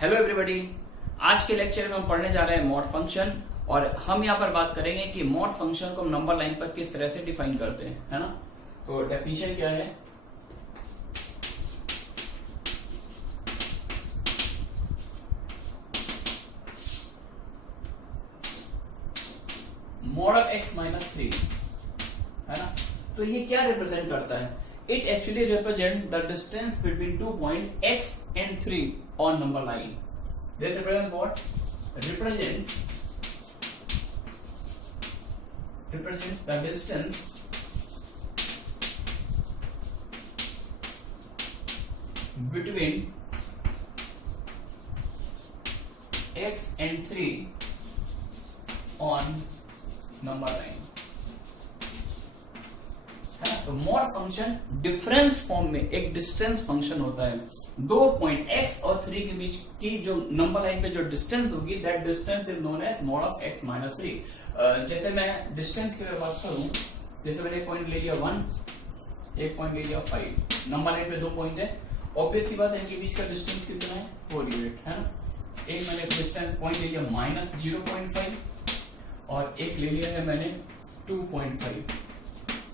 Hello everybody. आज के lecture में हम पढ़ने जा रहे हैं मॉड फंक्शन और हम यहाँ पर बात करेंगे कि मॉड फंक्शन को हम नंबर लाइन पर किस तरह से डिफाइन करते हैं, है ना। तो डेफिनेशन क्या है? मॉड ऑफ x माइनस 3, है ना। तो ये क्या रिप्रेजेंट करता है? It actually represents the distance between 2 points x and 3 on number line. This represents what? Represents the distance between x and 3 on number line. तो मॉड फंक्शन डिफरेंस फॉर्म में एक डिस्टेंस फंक्शन होता है। दो point x और 3 के बीच की जो नंबर लाइन पे जो डिस्टेंस होगी, that distance is known as mod of x minus 3। जैसे मैं डिस्टेंस की बात करूं, जैसे मैंने एक पॉइंट ले लिया 1, एक पॉइंट ले लिया 5, नंबर लाइन पे दो पॉइंट है। ऑब्वियस सी बात है, इनके बीच का डिस्टेंस कितना है? 4 यूनिट, है ना। एक मैंने डिस्टेंस पॉइंट ले लिया माइनस 0.5 और एक ले लिया है मैंने 2.5।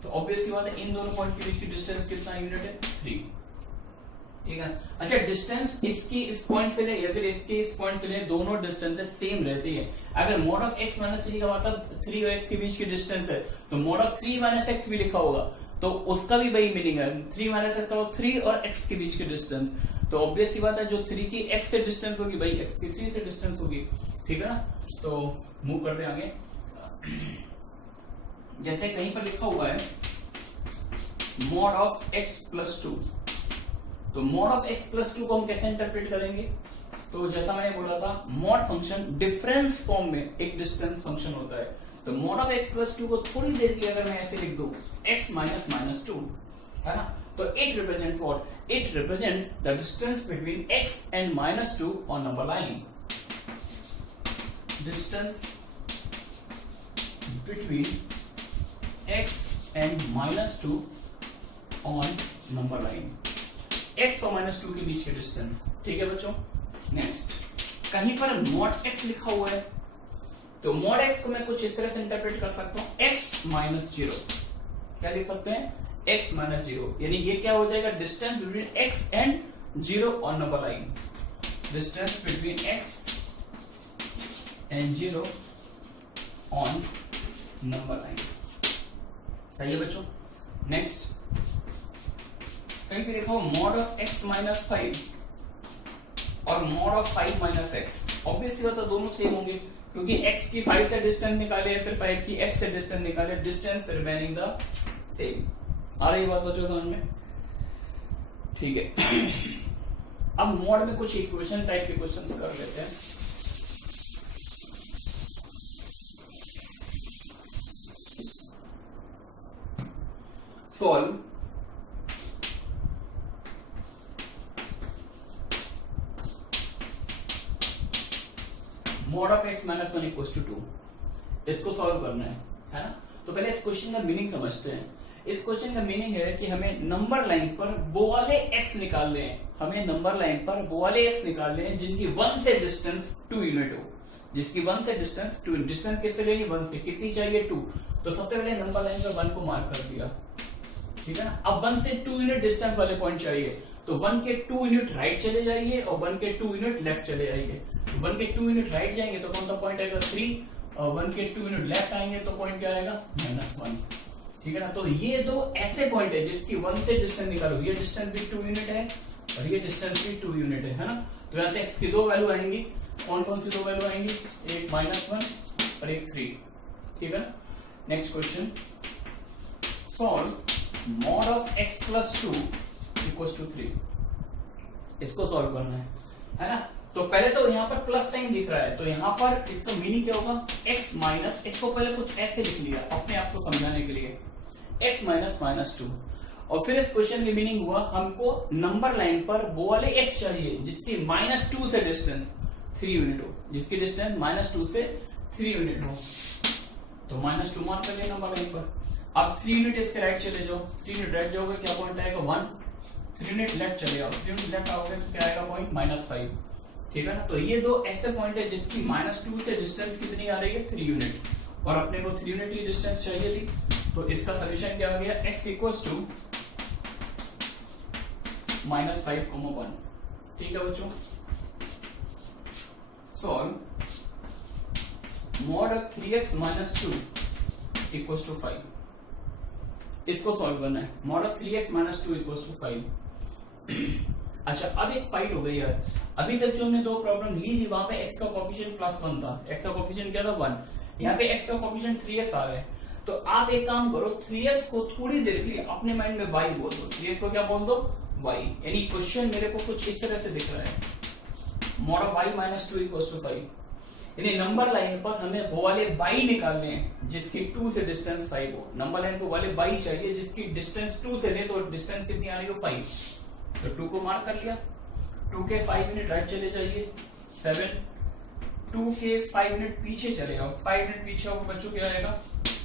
तो ऑब्वियस सी बात है, इन दोनों पॉइंट के बीच की डिस्टेंस कितना यूनिट है? 3, ठीक है। अच्छा, डिस्टेंस इसकी इस पॉइंट से ले या फिर इसकी इस पॉइंट से ले, दोनों डिस्टेंसेस सेम रहती है। अगर मॉड ऑफ x माइनस 3 का मतलब 3 और x के बीच की डिस्टेंस है, तो मॉड ऑफ 3 माइनस x भी लिखा होगा, तो उसका भी वही मीनिंग है। 3 माइनस x का 3 और x के बीच की डिस्टेंस, तो ऑब्वियस सी बात है, जो 3 की x से डिस्टेंस होगी भाई x की 3 से डिस्टेंस होगी, ठीक है ना। तो मूव करते हैं आगे। जैसे कहीं पर लिखा हुआ है मॉड ऑफ x प्लस 2, तो मॉड ऑफ x प्लस 2 को हम कैसे इंटरप्रेट करेंगे? तो जैसा मैंने बोला था, मॉड फंक्शन डिफरेंस फॉर्म में एक डिस्टेंस फंक्शन होता है। तो मॉड ऑफ x प्लस 2 को थोड़ी देर के अगर मैं ऐसे लिख दूं x माइनस माइनस 2, है ना, तो it represents what? It represents the distance between x and minus 2 on number line. Distance between x and minus 2 on number line, x और minus 2 के बीच के डिस्टेंस, ठीक है बच्चों। नेक्स्ट, कहीं पर mod x लिखा हुआ है, तो mod x को मैं कुछ इस तरह से इंटरप्रेट कर सकता हूं, x माइनस 0। क्या लिख सकते हैं? x माइनस 0, यानी ये क्या हो जाएगा? Distance between x and 0 on number line. Distance between x and 0 on number line. सही है बच्चों। नेक्स्ट, कहीं पे देखो मॉड ऑफ x माइनस 5 और mod of 5 minus x। Obviously बात है, दोनों सेम होंगे, क्योंकि x की 5 से डिस्टेंस निकाले फिर 5 की x से डिस्टेंस निकाले, डिस्टेंस रिमेनिंग द सेम। आ रही बात बच्चों समझ में? ठीक है। अब मॉड में कुछ इक्वेशन टाइप के क्वेश्चंस कर लेते हैं। solve mod of x minus 1 equals to 2। इसको सॉल्व करना है ना। तो पहले इस क्वेश्चन का मीनिंग समझते हैं। इस क्वेश्चन का मीनिंग है कि हमें नंबर लाइन पर वो वाले x निकालने हैं, हमें नंबर लाइन पर वो वाले x निकालने हैं जिनकी 1 से डिस्टेंस 2 यूनिट हो, जिसकी 1 से डिस्टेंस 2। डिस्टेंस किससे लेनी? 1 से। कितनी चाहिए? 2। तो सबसे पहले नंबर लाइन पर 1 को मार्क कर दिया, ठीक है ना। अब 1 से 2 यूनिट डिस्टेंस वाले पॉइंट चाहिए, तो 1 के 2 यूनिट राइट चले जाइए और 1 के 2 यूनिट लेफ्ट चले जाइए। 1 के 2 यूनिट राइट जाएंगे तो कौन सा पॉइंट आएगा? 3, और 1 के 2 यूनिट लेफ्ट आएंगे तो पॉइंट क्या आएगा? -1, ठीक है ना। तो ये दो ऐसे पॉइंट है जिसकी 1 से डिस्टेंस निकालो, ये डिस्टेंस भी 2 यूनिट है और ये डिस्टेंस भी 2 यूनिट है ना। तो यहाँ से x की दो वैल्यू आएंगी। कौन कौन सी दो वैल्यू आएंगी? एक -1 और एक 3, ठीक है ना। Next question, solve mod of x plus 2 equals to 3। इसको सॉल्व करना है ना। तो पहले तो यहाँ पर प्लस साइन दिख रहा है, तो यहाँ पर इसका मीनिंग क्या होगा? x माइनस, इसको पहले कुछ ऐसे लिख लिया अपने आप को समझाने के लिए, x माइनस माइनस 2। और फिर इस क्वेश्चन की मीनिंग हुआ, हमको नंबर लाइन पर वो वाले x चाहिए जिसकी -2 से डिस्टेंस 3 यूनिट हो, जिसकी डिस्टेंस -2 से 3 यूनिट हो। तो -2 मार्क कर लिया नंबर लाइन पर। अब 3 यूनिट इसके राइट चले जाओ, 3 यूनिट राइट जाओगे क्या पॉइंट आएगा? 1। 3 यूनिट लेफ्ट चले जाओ, 3 यूनिट लेफ्ट आओगे तो क्या आएगा पॉइंट? -5। ठीक है ना। तो ये दो ऐसे पॉइंट है जिसकी -2 से डिस्टेंस कितनी आ रही है, 3 यूनिट, और अपने को 3 यूनिट की डिस्टेंस चाहिए थी। तो इसका सोल्यूशन क्या आ गया, x इक्वल्स टू -5,1। ठीक है बच्चों, solve mod of 3x minus 2 equals to 5। इसको सॉल्व करना है, mod of 3x minus 2 equals to 5। अच्छा, अब एक फाइट हो गई यार। अभी तक जो हमने दो प्रॉब्लम ली थी वहां पे x का कोफिशिएंट +1 था, x का कोफिशिएंट क्या था 1, यहाँ पे x का कोफिशिएंट 3x आ रहा है। तो आप एक काम करो, 3x को थोड़ी देर के लिए अपने माइंड में y बोल दो, 3x को क्या बोल दो, y। यानी क्वेश्चन मेरे को कुछ इस तरह से दिख रहा है, mod of y minus 2 equals to 5। यानी नंबर लाइन पर हमें वो वाले y निकालने हैं जिसकी 2 से डिस्टेंस 5 हो। नंबर लाइन को वाले y चाहिए जिसकी डिस्टेंस 2 से ले, तो डिस्टेंस कितनी आ रही हो, 5। तो 2 को मार्क कर लिया, 2 के 5 मिनट राइट चले जाइए 7, 2 के 5 मिनट पीछे चले जाओ, 5 मिनट पीछे हो बच्चों क्या आएगा,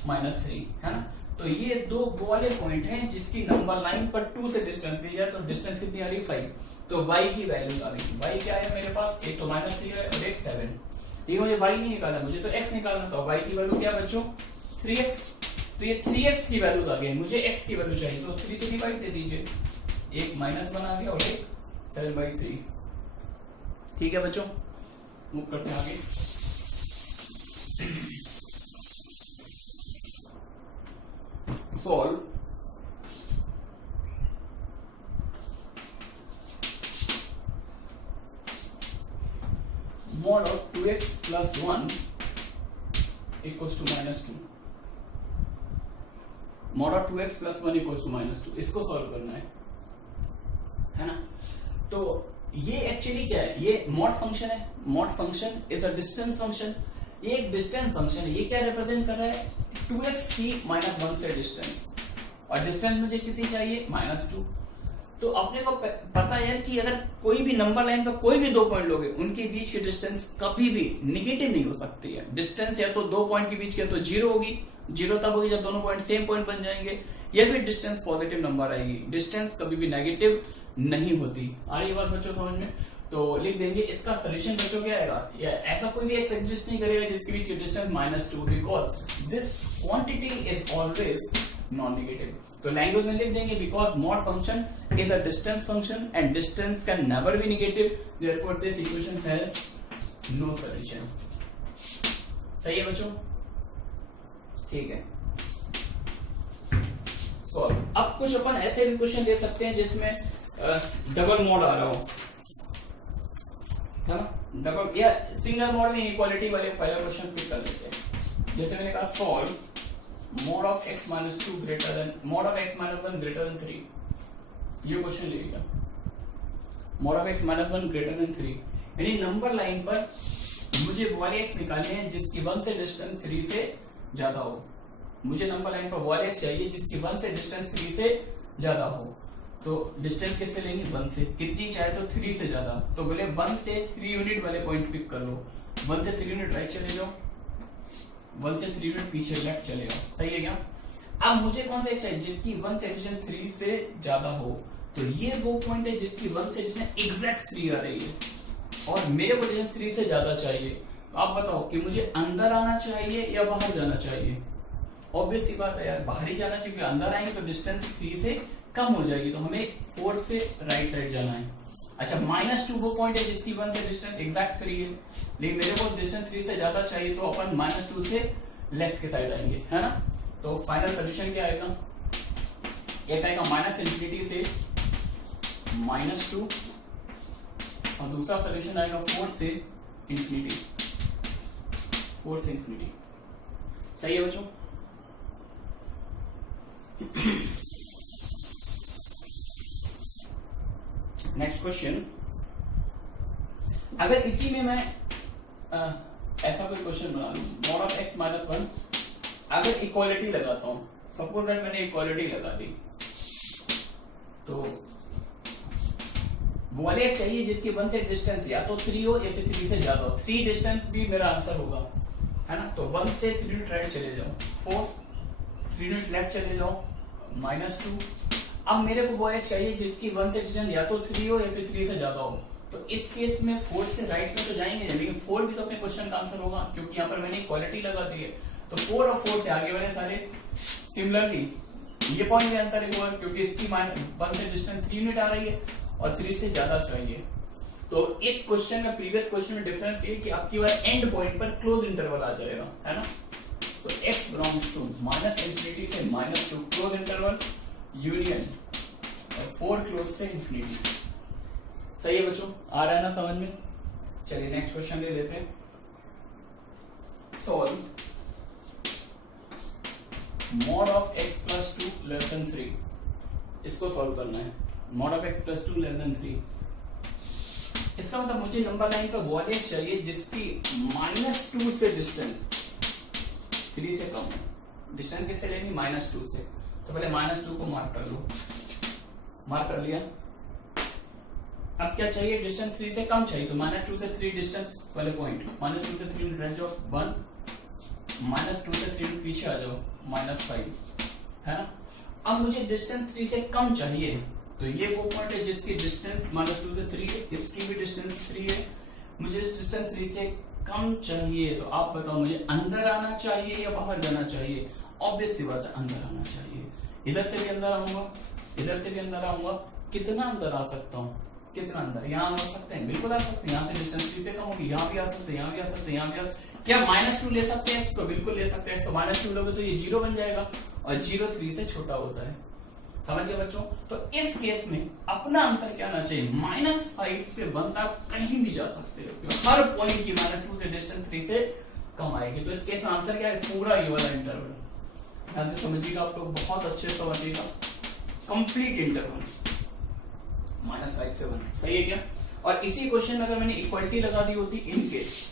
-3, है ना। तो ये दो वो वाले पॉइंट हैं जिसकी नंबर लाइन पर 2 से डिस्टेंस ली जाए, तो डिस्टेंस कितनी आ रही है, 5। तो y की वैल्यू आ रही है, y क्या है मेरे पास, एक तो -3 है और एक 7। ये मुझे y नहीं निकालना, मुझे तो x निकालना था। y की वैल्यू क्या बच्चों, 3x। तो ये 3x की वैल्यू आ गई, मुझे x की वैल्यू चाहिए, तो 3 से डिवाइड दे दीजिए, एक -1 आ गया और एक 7/3। ठीक है बच्चों, मूव करते हैं आगे। Solve mod of 2x plus 1 equals to -2। mod of 2x plus 1 equals to -2, इसको सॉल्व करना है ना। तो ये एक्चुअली क्या है, ये मॉड फंक्शन है। Mod function is a distance function. ये एक डिस्टेंस फंक्शन है। ये क्या रिप्रेजेंट कर रहा है, 2x की -1 से डिस्टेंस, और डिस्टेंस मुझे कितनी चाहिए, -2। तो अपने को पता है कि अगर कोई भी नंबर लाइन पर कोई भी दो पॉइंट लोगे, उनके बीच की डिस्टेंस कभी भी निगेटिव नहीं हो सकती है। डिस्टेंस या तो दो पॉइंट के बीच की तो 0 होगी, 0 तब होगी जब दोनों पॉइंट सेम पॉइंट बन जाएंगे, या फिर डिस्टेंस पॉजिटिव नंबर आएगी। डिस्टेंस कभी भी नेगेटिव नहीं होती। आ रही बात बच्चों समझ में। तो लिख देंगे इसका सोल्यूशन बच्चों क्या आएगा, या ऐसा कोई भी एक्स एग्जिस्ट नहीं करेगा जिसके बीच distance -2, because this quantity is always non negative. तो लैंग्वेज में लिख देंगे because mod function is a distance function and distance can never be negative, therefore this equation has no solution. सही है बच्चों, ठीक है। सॉल्व। अब कुछ अपन ऐसे भी क्वेश्चन ले सकते हैं जिसमें डबल मॉड आ रहा हो, है ना, डबल या सिंगल मॉड में इक्वालिटी वाले पहला क्वेश्चन पिक कर लेते हैं। जैसे मैंने कहा solve mod of x minus 2 greater than mod of x minus 1 greater than 3, ये क्वेश्चन ले लिया। mod of x minus 1 greater than 3 यानी नंबर लाइन पर मुझे वो वाले x निकालने हैं जिसकी 1 से डिस्टेंस 3 से ज्यादा हो। मुझे नंबर लाइन पर वो वाले x चाहिए जिसकी 1 से डिस्टेंस 3 से ज्यादा हो। तो डिस्टेंस किससे लेंगे, 1 से। कितनी चाहे तो 3 से ज्यादा। तो बोले 1 से 3 यूनिट वाले पॉइंट पिक कर लो। 1 से 3 यूनिट राइट चले जाओ, 1 से 3 यूनिट पीछे लेफ्ट चले जाओ। सही है क्या। अब मुझे कौन सा चाहिए, जिसकी 1 से डिस्टेंस 3 से ज्यादा हो। तो ये वो पॉइंट है जिसकी 1 से डिस्टेंस एग्जैक्ट 3 आ रही है, और मेरे को डिस्टेंस 3 से ज्यादा चाहिए। तो आप बताओ कि मुझे अंदर आना चाहिए या बाहर जाना चाहिए। ऑब्वियस सी बात है यार, बाहर ही जाना चाहिए। अंदर आएंगे तो डिस्टेंस 3 से कम हो जाएगी, तो हमें 4 से राइट साइड जाना है। अच्छा, -2 वो पॉइंट है जिसकी 1 से डिस्टेंस एग्जैक्ट 3 है, लेकिन मेरे को डिस्टेंस 3 से ज्यादा चाहिए, तो अपन -2 से लेफ्ट के साइड आएंगे, है ना। तो फाइनल सोल्यूशन क्या आएगा, एक आएगा -∞ से -2, और दूसरा सोल्यूशन आएगा 4 से ∞, 4 से ∞। सही है बच्चों। नेक्स्ट क्वेश्चन, अगर इसी में मैं ऐसा कोई क्वेश्चन बना लूं, mod of x minus 1, अगर इक्वालिटी लगाता हूं, सपोज दैट मैंने इक्वालिटी लगा दी, तो वो वाले चाहिए जिसकी 1 से डिस्टेंस या तो 3 हो या फिर 3 से ज्यादा हो। 3 डिस्टेंस भी मेरा आंसर होगा, है ना। तो 1 से 3 यूनिट राइट चले जाओ, 4, 3 यूनिट लेफ्ट चले जाओ, -2। अब मेरे को वो एक चाहिए जिसकी 1 से डिस्टेंस या तो 3 हो या फिर 3 से ज्यादा हो। तो इस केस में 4 से राइट में तो जाएंगे, लेकिन 4 भी तो अपने क्वेश्चन का आंसर होगा, क्योंकि यहाँ पर मैंने इक्वालिटी लगा दी है। तो 4 और 4 से आगे वाले सारे सिमिलरली ये पॉइंट भी आंसर होगा, क्योंकि इसकी 1 से डिस्टेंस 3 यूनिट आ रही है और 3 से ज्यादा चाहिए। तो इस क्वेश्चन में प्रीवियस क्वेश्चन में डिफरेंस ये कि आपकी बार एंड पॉइंट पर क्लोज इंटरवल आ जाएगा, है ना। तो x बिलोंग्स टू -∞ से -2 क्लोज इंटरवल यूनियन और 4 क्लोज से इंफिनिटी। सही है बच्चों, आ रहा है ना समझ में। चलिए नेक्स्ट क्वेश्चन ले लेते हैं। Solve mod of x plus 2 less than 3। इसको सॉल्व करना है। mod of x plus 2 less than 3, इसका मतलब मुझे नंबर लाइन पर वो एक चाहिए जिसकी -2 से डिस्टेंस 3 से कम है। डिस्टेंस किससे लेनी? -2 से। तो पहले -2 को मार्क कर लो, मार्क कर लिया। अब क्या चाहिए? डिस्टेंस 3 से कम चाहिए। तो -2 से 3 डिस्टेंस वाले पॉइंट, -2 से 3 रह जाओ 1, -2 से 3 पीछे आ जाओ -5, है ना। अब मुझे डिस्टेंस 3 से कम चाहिए, तो ये वो पॉइंट है जिसकी डिस्टेंस -2 से 3 है, इसकी भी डिस्टेंस 3 है। मुझे डिस्टेंस 3 से कम चाहिए, तो आप बताओ मुझे अंदर आना चाहिए या बाहर जाना चाहिए? ऑब्वियस सी बात है, अंदर आना चाहिए। इधर से भी अंदर आऊंगा, इधर से भी अंदर आऊंगा। कितना अंदर आ सकता हूँ? कितना अंदर? यहाँ आ सकते हैं, बिल्कुल आ सकते हैं। यहाँ से डिस्टेंस 3 से कम होगी, यहाँ भी आ सकते हैं, यहाँ भी आ सकते हैं, यहाँ भी आ सकते हैं। क्या -2 ले सकते हैं x को? बिल्कुल ले सकते हैं। तो -2 लोगे तो ये 0 बन जाएगा, और 0 3 से छोटा होता है। समझ गए बच्चों? तो इस केस में अपना आंसर क्या आना चाहिए? -5 से 1 तक कहीं भी जा सकते हो, क्योंकि हर पॉइंट की -2 से डिस्टेंस 3 से कम आएगी। तो इस केस में आंसर क्या है? पूरा ये वाला इंटरवल। ध्यान से समझिएगा, आप लोग बहुत अच्छे से समझिएगा। कंप्लीट इंटरवल -5 से 1। सही है क्या? और इसी क्वेश्चन में अगर मैंने इक्वालिटी लगा दी होती, इन केस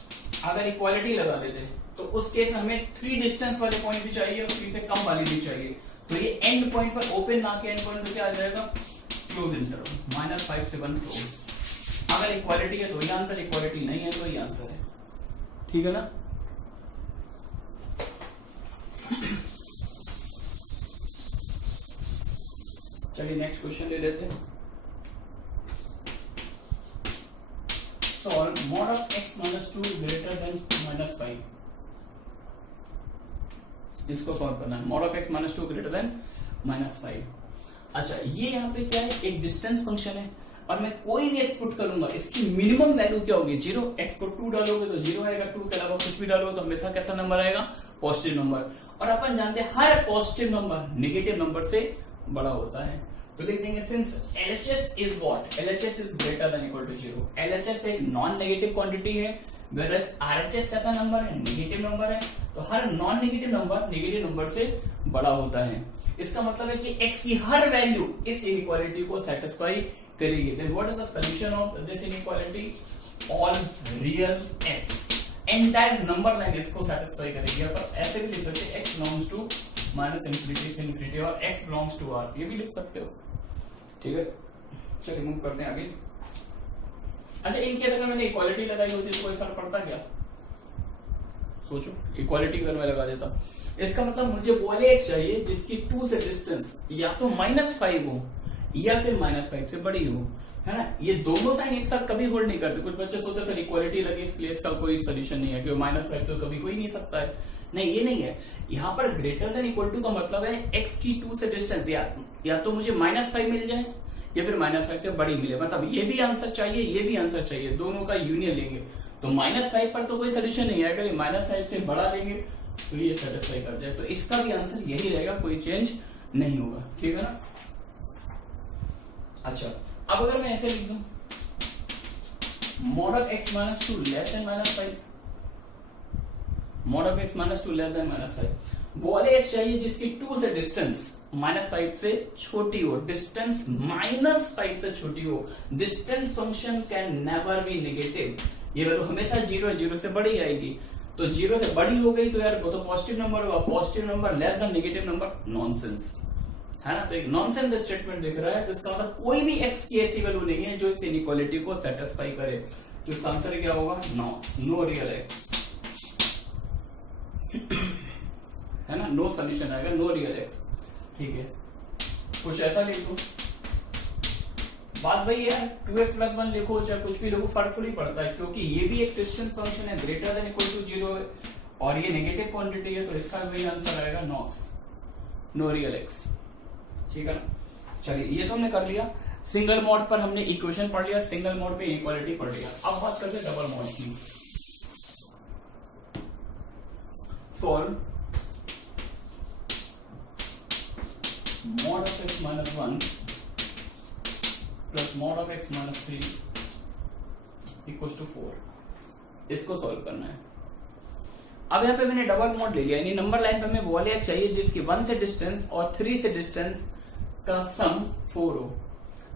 अगर इक्वालिटी लगा देते तो उस केस में हमें 3 डिस्टेंस वाले पॉइंट भी चाहिए और 3 से कम वाली भी चाहिए। तो ये एंड पॉइंट पर ओपन ना के एंड पॉइंट पे क्या आ जाएगा? क्लोज इंटरवल, -5 से 1 क्लोज। अगर इक्वालिटी है तो ये आंसर, इक्वालिटी नहीं है तो ये आंसर है। ठीक है ना। चलिए नेक्स्ट क्वेश्चन ले लेते हैं। Solve mod of x -2 greater than -5। इसको सॉल्व करना है। mod of x -2 greater than -5। अच्छा, ये यहाँ पे क्या है? एक डिस्टेंस फंक्शन है, और मैं कोई भी x पुट करूंगा, इसकी मिनिमम वैल्यू क्या होगी? 0। x को 2 डालोगे तो 0 आएगा, 2 के अलावा कुछ भी डालोगे तो हमेशा कैसा नंबर आएगा? Positive number. और अपन जानते हैं हर पॉजिटिव नंबर नेगेटिव नंबर से बड़ा होता है। तो लिख देंगे since LHS is what? LHS is greater than equal to 0। LHS एक नॉन नेगेटिव क्वांटिटी है, whereas RHS कैसा नंबर है? नेगेटिव नंबर है। तो हर non negative number negative number से बड़ा होता है। इसका मतलब है कि x की हर वैल्यू इस इनइक्वालिटी को सेटिस्फाई करेगी। Then what is the solution of this inequality? All real x। Entire number line इसको सेटिस्फाई करेगी। पर ऐसे भी लिख सकते हैं x बिलोंग्स टू -∞ से ∞ और x बिलोंग्स टू r, ये भी लिख सकते हो। ठीक है, चलिए मूव करते हैं आगे। अच्छा, इनके अगर मैंने इक्वालिटी लगाई होती तो कोई फर्क पड़ता क्या? सोचो, इक्वालिटी अगर मैं लगा देता, इसका मतलब मुझे बोले एक चाहिए जिसकी 2 से डिस्टेंस या तो -5 हो या फिर -5 से बड़ी हो, है ना। ये दोनों साइन एक साथ कभी होल्ड नहीं करते। कुछ बच्चे सोचते सर इक्वालिटी लगी इसलिए इसका कोई सोल्यूशन नहीं है, क्योंकि -5 तो कभी हो ही नहीं सकता है। नहीं, ये नहीं है। यहाँ पर ग्रेटर देन इक्वल टू का मतलब है x की 2 से डिस्टेंस या तो मुझे -5 मिल जाए या फिर -5 से बड़ी मिले। मतलब ये भी आंसर चाहिए, ये भी आंसर चाहिए, दोनों का यूनियन लेंगे। तो -5 पर तो कोई सोल्यूशन नहीं आएगा, -5 से बड़ा लेंगे तो ये सेटिस्फाई कर जाए। तो इसका भी आंसर यही रहेगा, कोई चेंज नहीं होगा। ठीक है ना। अच्छा, अब अगर मैं ऐसे लिख दूं mod of x -2 less than -5, mod of x -2 less than -5, बोले x चाहिए जिसकी 2 से डिस्टेंस -5 से छोटी हो, डिस्टेंस -5 से छोटी हो। Distance function can never be negative, ये वैल्यू हमेशा 0 है, 0 से बड़ी आएगी। तो 0 से बड़ी हो गई तो यार वो तो पॉजिटिव नंबर होगा। Positive number less than negative number, nonsense, है ना। तो एक नॉनसेंस स्टेटमेंट दिख रहा है। तो इसका मतलब कोई भी x की ऐसी वैल्यू नहीं है जो इस इनइक्वालिटी को सेटिस्फाई करे। तो इसका आंसर क्या होगा? नो रियल x, है ना। नो सोल्यूशन आएगा, नो रियल x। ठीक है, कुछ ऐसा लिख दो बात वही है, 2x+1 लिखो चाहे कुछ भी लिखो फर्क थोड़ी पड़ता है, क्योंकि ये भी एक डिस्टेंस फंक्शन है, ग्रेटर देन इक्वल टू 0 है और ये नेगेटिव क्वांटिटी है, तो इसका वही आंसर आएगा नॉक्स, नो रियल एक्स। ठीक है ना, चलिए ये तो हमने कर लिया। सिंगल मोड पर हमने इक्वेशन पढ़ लिया, सिंगल मोड पे इक्वालिटी पढ़ लिया। अब बात करते हैं डबल मोड की। Solve mod of x minus 1 plus mod of x minus 3 equals to 4। इसको सॉल्व करना है। अब यहाँ पे मैंने डबल मोड ले लिया, यानी नंबर लाइन पे हमें वॉल एक चाहिए जिसकी 1 से डिस्टेंस और 3 से डिस्टेंस का सम 4 हो।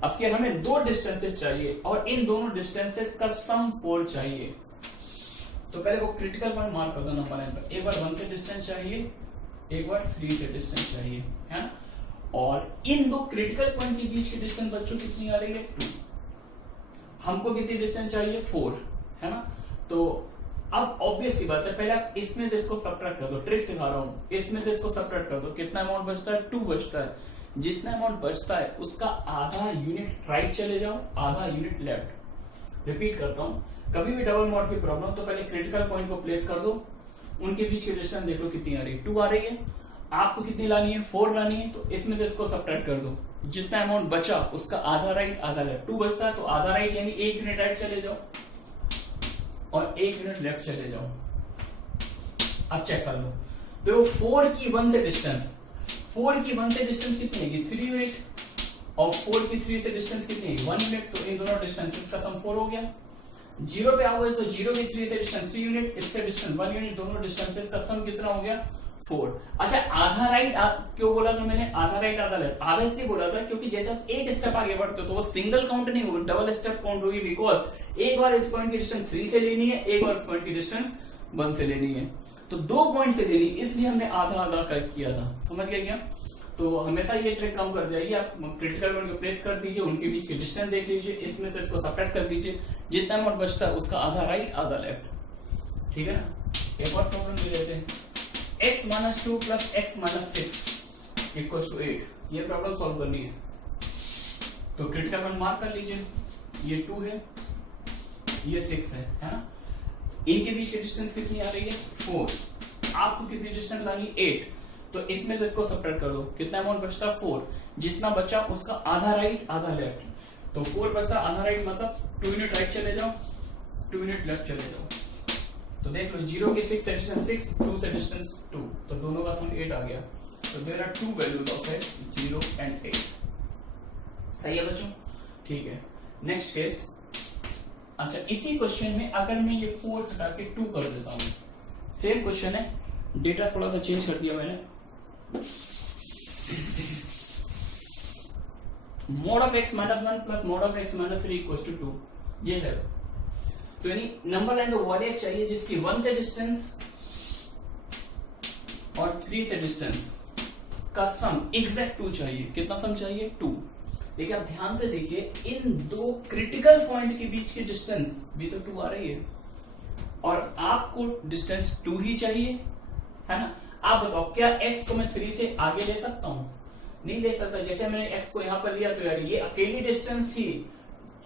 अब क्या हमें दो डिस्टेंसेस चाहिए और इन दोनों डिस्टेंसेस का सम 4 चाहिए, तो पहले वो क्रिटिकल पॉइंट मार्क कर दो नंबर लाइन पर। एक बार 1 से डिस्टेंस चाहिए, एक बार 3 से डिस्टेंस चाहिए, है ना। और इन दो क्रिटिकल पॉइंट के बीच की डिस्टेंस बच्चों कितनी आ रही है 2। हमको कितनी डिस्टेंस चाहिए 4, है ना। तो अब ऑब्वियस सी बात है, पहले आप इसमें से इसको सब्ट्रैक्ट कर दो, ट्रिक सिखा रहा हूं, इसमें से इसको सब्ट्रैक्ट कर दो, कितना अमाउंट बचता है 2 बचता है। जितना अमाउंट बचता है उसका आधा यूनिट राइट चले जाओ, आधा यूनिट लेफ्ट। रिपीट करता हूं, कभी भी डबल मॉड की प्रॉब्लम तो पहले क्रिटिकल पॉइंट को प्लेस कर दो, उनके बीच की डिस्टेंस देख लो कितनी आ रही है 2 आ रही है, आपको कितनी लानी है 4 लानी है, तो इसमें से इसको सब्ट्रैक्ट कर दो। जितना अमाउंट बचा उसका आधा राइट आधा लेफ्ट, 2 बचता है तो आधा राइट यानी 1 यूनिट राइट चले जाओ और 1 यूनिट लेफ्ट चले जाओ। अब चेक कर लो, तो 4 की 1 से डिस्टेंस, 4 की 1 से डिस्टेंस कितनी है 3 यूनिट और 4 की 3 से डिस्टेंस कितनी है 1 यूनिट, तो इन दोनों डिस्टेंसेस का सम 4 हो गया। 0 पे आओगे तो 0 की 3 से डिस्टेंस 3 यूनिट, इससे डिस्टेंस 1 यूनिट, दोनों डिस्टेंसेस का सम कितना हो गया 4। अच्छा आधा राइट क्यों बोला था मैंने, आधा राइट आधा लेफ्ट, आधा इसलिए बोला था क्योंकि जैसे आप एक स्टेप आगे बढ़ते हो तो वो सिंगल काउंट नहीं होगी, डबल स्टेप काउंट होगी, बिकॉज एक बार इस पॉइंट की डिस्टेंस 3 से लेनी है, एक बार इस पॉइंट की डिस्टेंस 1 से लेनी है, तो 2 पॉइंट से लेनी, इसलिए हमने आधा आधा कर किया था। समझ गया क्या। तो हमेशा ये ट्रिक काम कर जाएगी, आप क्रिटिकल पॉइंट को प्लेस कर दीजिए, उनके बीच की डिस्टेंस देख लीजिए, इसमें से इसको सब्ट्रैक्ट कर दीजिए, जितना अमाउंट बचता है उसका आधा राइट आधा लेफ्ट। ठीक है ना। एक और प्रॉब्लम ले लेते हैं, x minus 2 plus x minus 6 equals to 8। ये प्रॉब्लम सॉल्व करनी है, तो क्रिटिकल पॉइंट मार्क कर लीजिए, ये 2 है, ये 6 है ना। इनके बीच की डिस्टेंस कितनी आ रही है 4, आपको कितनी डिस्टेंस लानी 8, तो इसमें से इसको सब्ट्रैक्ट कर दो, कितना अमाउंट बचता 4, जितना बचा उसका आधा राइट आधा लेफ्ट, तो 4 बचता आधा राइट मतलब 2 यूनिट राइट चले जाओ, 2 यूनिट लेफ्ट चले जाओ, तो देख लो 0 के 6 से डिस्टेंस 6, 2 से डिस्टेंस 2, तो दोनों का सम 8 आ गया। तो there are 2 values of x 0 and 8। सही है बच्चों, ठीक है। नेक्स्ट केस, अच्छा इसी क्वेश्चन में अगर मैं ये 4 हटा के 2 कर देता हूं, सेम क्वेश्चन है, डेटा थोड़ा सा चेंज कर दिया मैंने। mod of x minus 1 plus mod of x minus 3 equals to 2, ये है। तो यानी नंबर लाइन तो वॉल एक चाहिए जिसकी 1 से डिस्टेंस और 3 से डिस्टेंस का सम एग्जैक्ट 2 चाहिए। कितना सम चाहिए 2। लेकिन आप ध्यान से देखिए, इन दो क्रिटिकल पॉइंट के बीच की डिस्टेंस भी तो 2 आ रही है और आपको डिस्टेंस 2 ही चाहिए, है ना। आप बताओ क्या x को मैं 3 से आगे ले सकता हूं, नहीं ले सकता। जैसे मैंने x को यहां पर लिया तो यार ये अकेली डिस्टेंस ही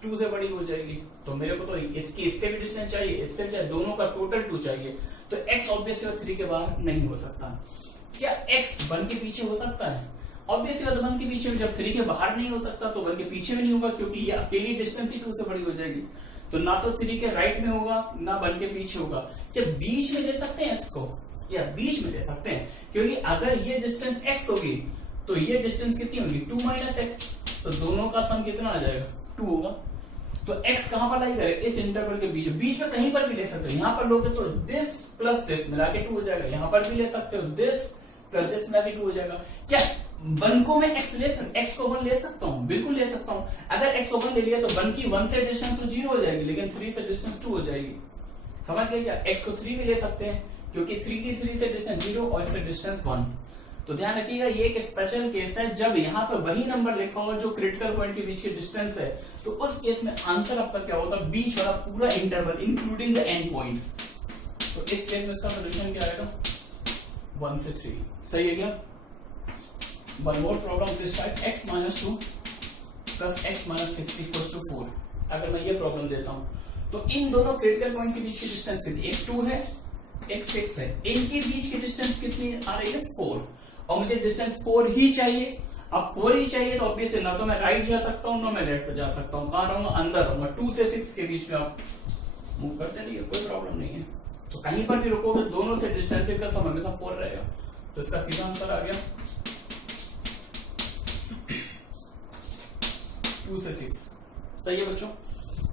2 से बड़ी हो जाएगी, तो मेरे को तो इससे भी डिस्टेंस चाहिए, इससे भी चाहिए, दोनों का टोटल 2 चाहिए, तो x ऑब्वियसली 3 के बाहर नहीं हो सकता। क्या x 1 के पीछे हो सकता है, ऑब्वियसली 1 के पीछे, जब 3 के बाहर नहीं हो सकता तो 1 के पीछे भी नहीं होगा, क्योंकि ये अकेली डिस्टेंस ही 2 से बड़ी हो जाएगी, तो ना तो 3 के राइट में होगा ना 1 के पीछे होगा। क्या बीच में ले सकते हैं x को, या बीच में ले सकते हैं, क्योंकि अगर ये डिस्टेंस x होगी तो ये डिस्टेंस कितनी होगी 2 माइनस एक्स, तो दोनों का सम कितना आ जाएगा 2 होगा। तो x कहां पर लाई करें, इस इंटरवल के बीच में कहीं पर भी ले सकते हो। यहां पर लोगे तो दिस प्लस दिस मिला के 2 हो जाएगा, यहां पर भी ले सकते हो, दिस प्लस दिस मिला के 2 हो जाएगा। क्या 1 को मैं x को 1 ले सकता हूं, बिल्कुल ले सकता हूं। अगर x को 1 ले लिया तो 1 की 1 से डिस्टेंस तो 0 हो जाएगी, लेकिन 3 से डिस्टेंस 2 हो जाएगी। समझ गए क्या। x को 3 भी ले सकते हैं क्योंकि 3 की 3 से डिस्टेंस 0 और इससे डिस्टेंस 1। तो ध्यान रखिएगा ये एक स्पेशल केस है, जब यहाँ पर वही नंबर लिखा हो जो क्रिटिकल पॉइंट के बीच की डिस्टेंस है, तो उस केस में आंसर आपका क्या होता है, बीच वाला पूरा interval including the end points. तो इस केस में इसका सोल्यूशन क्या आएगा 1 से 3। सही है क्या। One more problem this type, x minus 2 plus x minus 6 equals to 4। अगर मैं ये प्रॉब्लम देता हूं तो इन दोनों क्रिटिकल पॉइंट के बीच की डिस्टेंस कितनी, एक 2 है एक 6 है, इनके बीच की डिस्टेंस कितनी आ रही है 4, और मुझे डिस्टेंस 4 ही चाहिए। अब 4 ही चाहिए तो ऑब्वियसली ना तो मैं राइट जा सकता हूँ ना मैं लेफ्ट पे जा सकता हूँ, कहां रहूंगा, अंदर रहूंगा। 2 से 6 के बीच में आप मूव करते रहिए, कोई प्रॉब्लम नहीं है। तो कहीं पर भी रुकोगे दोनों से डिस्टेंस का सम हमेशा 4 रहेगा। तो इसका सीधा आंसर आ गया 2 से 6। सही है बच्चों।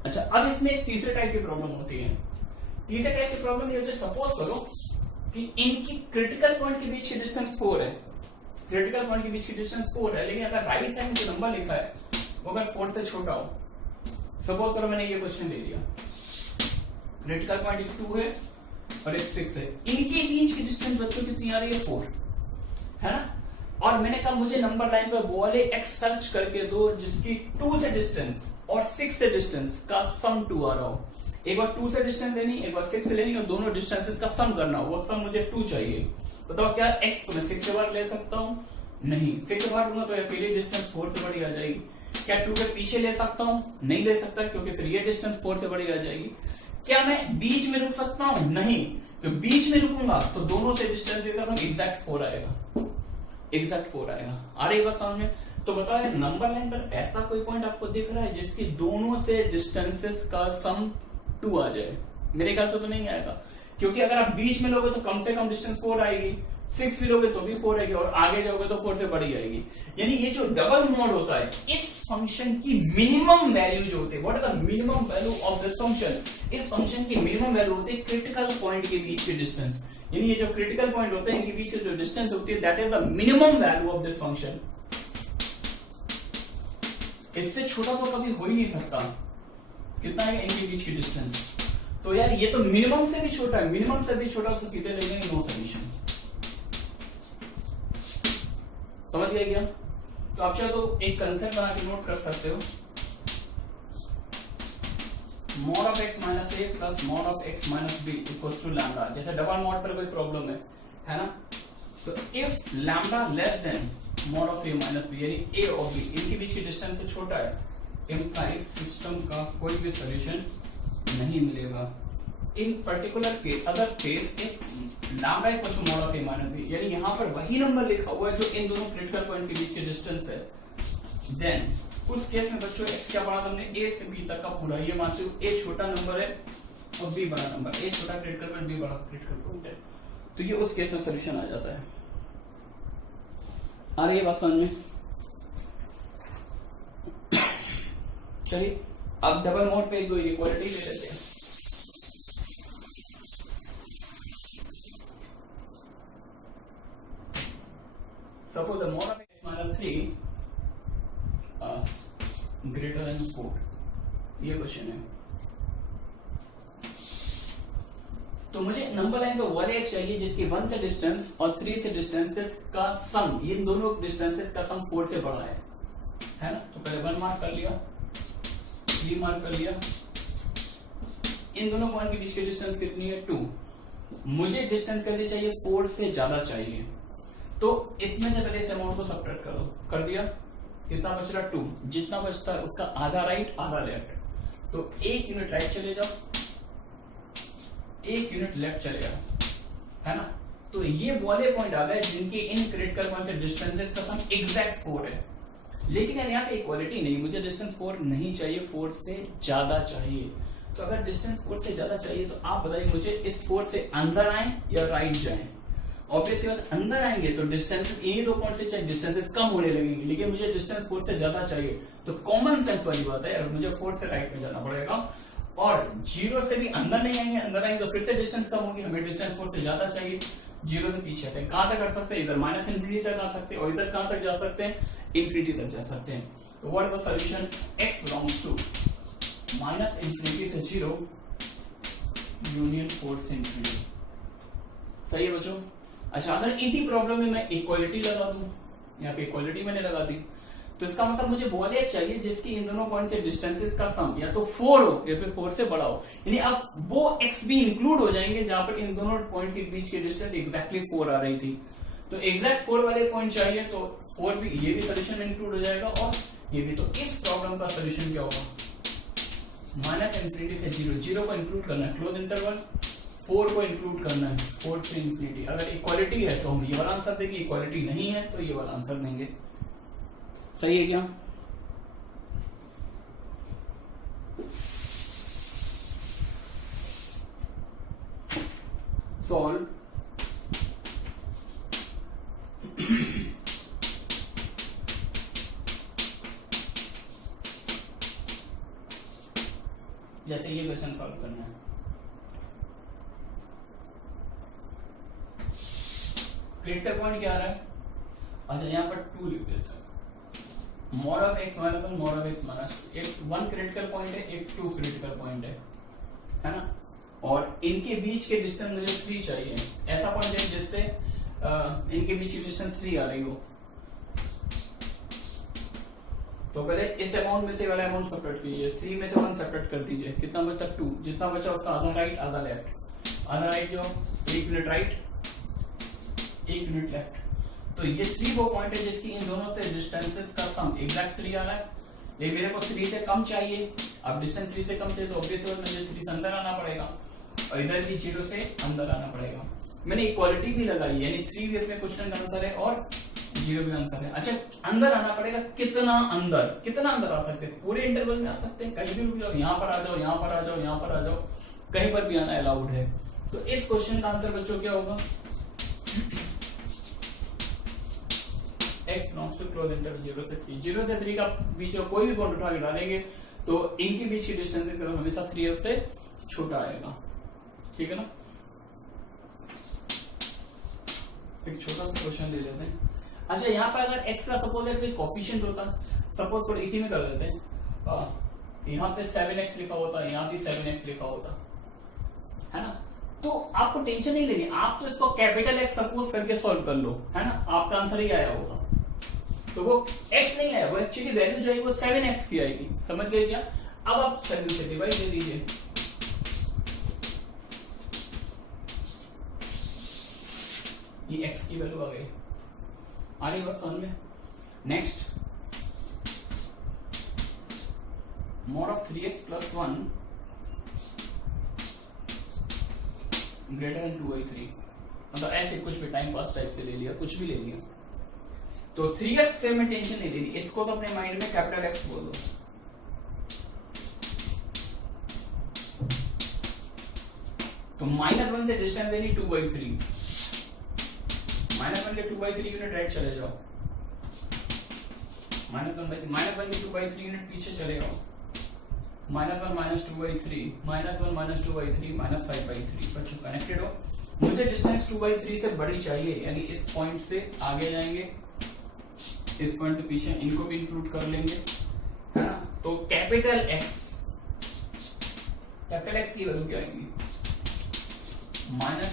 अच्छा, अब इसमें एक तीसरे टाइप की प्रॉब्लम होती है। तीसरे टाइप की प्रॉब्लम ये होती है, सपोज करो कि इनकी क्रिटिकल पॉइंट के बीच की डिस्टेंस 4 है, क्रिटिकल पॉइंट के बीच की डिस्टेंस 4 है, लेकिन अगर राइट साइड में जो नंबर लिखा है वो अगर 4 से छोटा हो, सपोज करो मैंने ये क्वेश्चन ले लिया, क्रिटिकल पॉइंट एक 2 है और एक 6 है, इनके बीच की डिस्टेंस बच्चों कितनी आ रही है 4, है ना। और मैंने कहा मुझे नंबर लाइन पर वो वाले एक्स सर्च करके दो जिसकी 2 से डिस्टेंस और 6 से डिस्टेंस का सम 2 आ रहा हो। एक बार 2 से डिस्टेंस लेनी, एक बार 6 से लेनी, और दोनों डिस्टेंसेस का सम करना हो, वो सम मुझे 2 चाहिए। बताओ क्या x को मैं 6 से बाहर ले सकता हूं? नहीं, 6 से बाहर लूंगा तो पहली डिस्टेंस 4 से बड़ी आ जाएगी। क्या 2 के पीछे ले सकता हूं? नहीं ले सकता, क्योंकि फिर ये डिस्टेंस 4 से बड़ी आ जाएगी। क्या मैं बीच में रुक सकता हूं? नहीं, तो बीच में रुकूंगा तो दोनों से डिस्टेंस का सम एग्जैक्ट 4 आएगा, एग्जैक्ट 4 आएगा। आ रही बात समझ में? तो बताओ नंबर लाइन पर ऐसा कोई पॉइंट आपको दिख रहा है जिसकी दोनों से डिस्टेंसेस का सम 2 आ जाए? मेरे ख्याल से तो नहीं आएगा, क्योंकि अगर आप बीच में लोगे तो कम से कम डिस्टेंस 4 आएगी, 6 भी लोगे तो भी 4 आएगी, और आगे जाओगे तो 4 से बड़ी आएगी। यानी ये जो डबल मॉड होता है, इस फंक्शन की मिनिमम वैल्यू जो होती है, what is the minimum value of this function, इस फंक्शन की मिनिमम वैल्यू होती है क्रिटिकल पॉइंट के बीच की डिस्टेंस। यानी ये जो क्रिटिकल पॉइंट होते हैं इनके बीच की जो डिस्टेंस होती है, that is the minimum value of this function. इससे छोटा तो कभी हो ही नहीं सकता। कितना है इनके बीच की डिस्टेंस? तो यार ये तो मिनिमम से भी छोटा है, मिनिमम से भी छोटा, उससे सीधे लेंगे नो सॉल्यूशन। समझ गए क्या? तो आप चाहे तो एक कंसेप्ट बना के नोट कर सकते हो, mod of x minus a plus mod of x minus b equals to lambda. जैसे डबल मॉड पर कोई प्रॉब्लम है ना, तो if lambda less than mod of a minus b, यानी ए और बी इनके बीच की डिस्टेंस से छोटा है, इम्प्लाइज सिस्टम का कोई भी सॉल्यूशन नहीं मिलेगा। In particular case, other case lambda equal to mod of a minus b, यानी यहां पर वही नंबर लिखा हुआ है जो इन दोनों क्रिटिकल पॉइंट के बीच की डिस्टेंस है, देन उस केस में बच्चों एक्स क्या पढ़ा तुमने, ए से बी तक का पूरा, ये मानते हो ए छोटा नंबर है और बी बड़ा नंबर, ए छोटा क्रिटिकल पॉइंट बी बड़ा क्रिटिकल पॉइंट है, तो ये उस केस में सोल्यूशन आ जाता है। आ रही बात समझ में? चलिए अब डबल मोड पे एक दो इक्वालिटी ले लेते हैं। Suppose the mod of x minus 3 greater than 4, ये क्वेश्चन है। तो मुझे नंबर लाइन पे वाले एक्स चाहिए जिसकी 1 से डिस्टेंस और 3 से डिस्टेंसेस का सम, इन दोनों डिस्टेंसेस का सम 4 से बड़ा है ना। तो पहले 1 मार्क कर लिया, 3 मार्क कर लिया, इन दोनों पॉइंट के बीच की डिस्टेंस कितनी है 2। मुझे डिस्टेंस कैसे चाहिए, 4 से ज्यादा चाहिए, तो इसमें से पहले इस अमाउंट को सब्ट्रैक्ट कर दो। कर दिया, कितना बच रहा 2, जितना बचता है उसका आधा राइट आधा लेफ्ट, तो 1 यूनिट राइट चले जाओ, 1 यूनिट लेफ्ट चले जाओ, है ना। तो ये वाले पॉइंट आ गए जिनके इन क्रिटिकल पॉइंट से डिस्टेंसेस का सम एग्जैक्ट 4 है। लेकिन यार यहाँ पे इक्वालिटी नहीं, मुझे डिस्टेंस 4 नहीं चाहिए, 4 से ज्यादा चाहिए। तो अगर डिस्टेंस 4 से ज्यादा चाहिए तो आप बताइए मुझे इस 4 से अंदर आए या राइट जाएं। ऑब्वियसली बात, अंदर आएंगे तो डिस्टेंस इन्हीं 2 पॉइंट से डिस्टेंसेस कम होने लगेंगे, लेकिन मुझे डिस्टेंस 4 से ज्यादा चाहिए। तो कॉमन सेंस वाली बात है यार, मुझे 4 से राइट में जाना पड़ेगा, और 0 से भी अंदर नहीं आएंगे, अंदर आएंगे तो फिर से डिस्टेंस कम होगी, हमें डिस्टेंस 4 से ज्यादा चाहिए। 0 से पीछे हटें, कहां तक कर सकते हैं, इधर माइनस इंफिनिटी तक आ सकते हैं, और इधर कहां तक जा सकते हैं, इंफिनिटी तक जा सकते हैं। तो what is the solution, x belongs to minus infinity से 0 यूनियन 4 से इंफिनिटी। सही है बच्चों? अच्छा, अगर इसी प्रॉब्लम में मैं इक्वालिटी लगा दूं, यहाँ पे इक्वालिटी मैंने लगा दी, तो इसका मतलब मुझे वो एक चाहिए जिसकी इन दोनों पॉइंट से डिस्टेंसेस का सम या तो 4 हो या फिर 4 से बड़ा हो, यानी अब वो x भी इंक्लूड हो जाएंगे जहां पर इन दोनों पॉइंट के बीच की डिस्टेंस एग्जैक्टली 4 आ रही थी। तो एग्जैक्ट 4 वाले पॉइंट चाहिए तो 4 भी, ये भी सोल्यूशन में इंक्लूड हो जाएगा, और ये भी। तो इस प्रॉब्लम का सोल्यूशन क्या होगा, माइनस इंफिनिटी से जीरो, जीरो को इंक्लूड करना है क्लोज इंटरवल, 4 को इंक्लूड करना है 4 से इंफिनिटी। अगर इक्वालिटी है तो हम ये वाला आंसर देंगे, इक्वालिटी नहीं है तो ये वाला आंसर देंगे। सही है क्या? सॉल्व जैसे ये क्वेश्चन सॉल्व करना है, क्रिटिकल पॉइंट क्या आ रहा है, अच्छा यहाँ पर 2 लिख देता है, mod of x minus 1 mod of x minus 2, एक 1 क्रिटिकल पॉइंट है, एक 2 क्रिटिकल पॉइंट है ना, और इनके बीच के डिस्टेंस मुझे 3 चाहिए। ऐसा पॉइंट है जिससे इनके बीच की डिस्टेंस 3 आ रही हो। तो पहले इस अमाउंट में से वाला अमाउंट सेपरेट कीजिए, 3 में से 1 सेपरेट कर दीजिए, कितना बचा 2, जितना बचा उसका आधा राइट आधा लेफ्ट, आधा राइट जो 1 यूनिट राइट 1 यूनिट लेफ्ट। तो ये 3 वो पॉइंट है जिसकी इन दोनों से डिस्टेंसेस का सम एग्जैक्ट 3 आ रहा है, लेकिन मेरे को 3 से कम चाहिए। अब डिस्टेंस 3 से कम चाहिए तो ऑब्वियसली मुझे 3 से अंदर आना पड़ेगा और इधर भी 0 से अंदर आना पड़ेगा। मैंने इक्वालिटी भी लगाई, यानी 3 भी अपने क्वेश्चन का आंसर है और 0 भी आंसर है। अच्छा अंदर आना पड़ेगा, कितना अंदर, कितना अंदर आ सकते हैं, पूरे इंटरवल में आ सकते हैं, कहीं भी रुक जाओ, यहाँ पर आ जाओ, यहाँ पर आ जाओ, यहाँ पर आ जाओ, कहीं पर भी आना अलाउड है। तो इस क्वेश्चन का आंसर बच्चों क्या होगा, x belongs to close interval 0 से 3, 0 से 3 का बीच में कोई भी पॉइंट उठा के डालेंगे तो इनके बीच की डिस्टेंस हमेशा 3 से छोटा आएगा, ठीक है ना। एक छोटा सा क्वेश्चन ले लेते हैं। अच्छा यहाँ पर अगर x का सपोज कोई कोफिशिएंट होता, सपोज थोड़ा इसी में कर देते हैं, यहाँ पे 7x लिखा होता, यहाँ भी 7x लिखा होता है ना, तो आपको टेंशन नहीं लेनी, आप तो इसको कैपिटल X सपोज करके सॉल्व कर लो, है ना, आपका आंसर ही आया होगा। तो वो x नहीं आया, वो एक्चुअली वैल्यू जो है वो 7x की आएगी, समझ गए क्या। अब आप 7 से डिवाइड दे दीजिए, ये x की वैल्यू आ गई, आ रही बस समझ में। Next mod of 3x plus 1 greater than 2/3, मतलब ऐसे कुछ भी टाइम पास टाइप से ले लिया, कुछ भी ले लिया। तो 3x से मैं टेंशन नहीं लेनी, इसको तो अपने माइंड में कैपिटल X बोल दो। तो -1 से डिस्टेंस लेनी 2/3, -1 के 2/3 यूनिट राइट चले जाओ, -1 के 2/3 यूनिट पीछे चले जाओ, -1 -2/3 -1 -2/3 -5/3। बच्चों कनेक्टेड हो, मुझे डिस्टेंस 2/3 से बड़ी चाहिए, यानी इस पॉइंट से आगे जाएंगे, इस पॉइंट से पीछे, इनको भी इंक्लूड कर लेंगे, है ना। तो कैपिटल X की वैल्यू क्या आएगी, -∞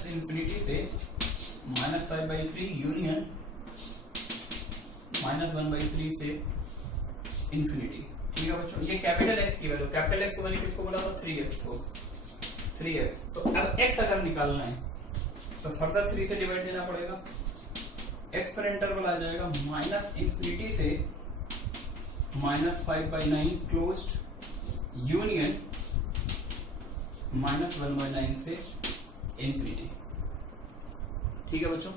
से -5/3 यूनियन -1/3 से इंफिनिटी, ठीक है बच्चों। ये कैपिटल X की वैल्यू, कैपिटल X की वैल्यू किसको बोला था, 3x को, 3x। तो अब x अगर निकालना है तो फर्दर 3 से डिवाइड देना पड़ेगा, x पर इंटरवल आ जाएगा -∞ से -5/9 क्लोज्ड यूनियन -1/9 से इंफिनिटी, ठीक है बच्चों।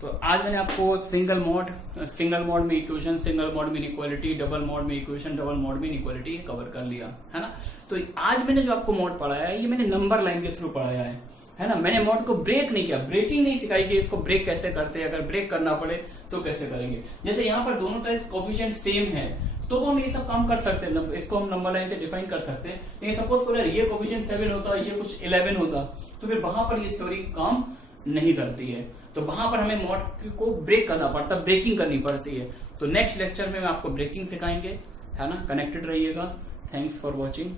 तो आज मैंने आपको सिंगल मोड में इक्वेशन, सिंगल मोड में इनइक्वालिटी, डबल मोड में इक्वेशन, डबल मोड में इनइक्वालिटी कवर कर लिया, है ना। तो आज मैंने जो आपको मोड पढ़ाया है, ये मैंने नंबर लाइन के थ्रू पढ़ाया है ना। मैंने मोड को ब्रेक नहीं किया, ब्रेकिंग नहीं सिखाई कि इसको ब्रेक कैसे करते हैं, अगर ब्रेक करना पड़े तो कैसे करेंगे। जैसे यहाँ पर दोनों तरह कोफिशिएंट सेम है तो हम ये सब काम कर सकते हैं, इसको हम नंबर लाइन से डिफाइन कर सकते हैं। लेकिन सपोज करो ये कोफिशिएंट 7 होता, ये कुछ 11 होता, तो फिर वहां पर ये थ्योरी काम नहीं करती है, तो वहां पर हमें मोड को ब्रेक करना पड़ता है, ब्रेकिंग करनी पड़ती है। तो नेक्स्ट लेक्चर में मैं आपको ब्रेकिंग सिखाएंगे, है ना। कनेक्टेड रहिएगा। Thanks for watching.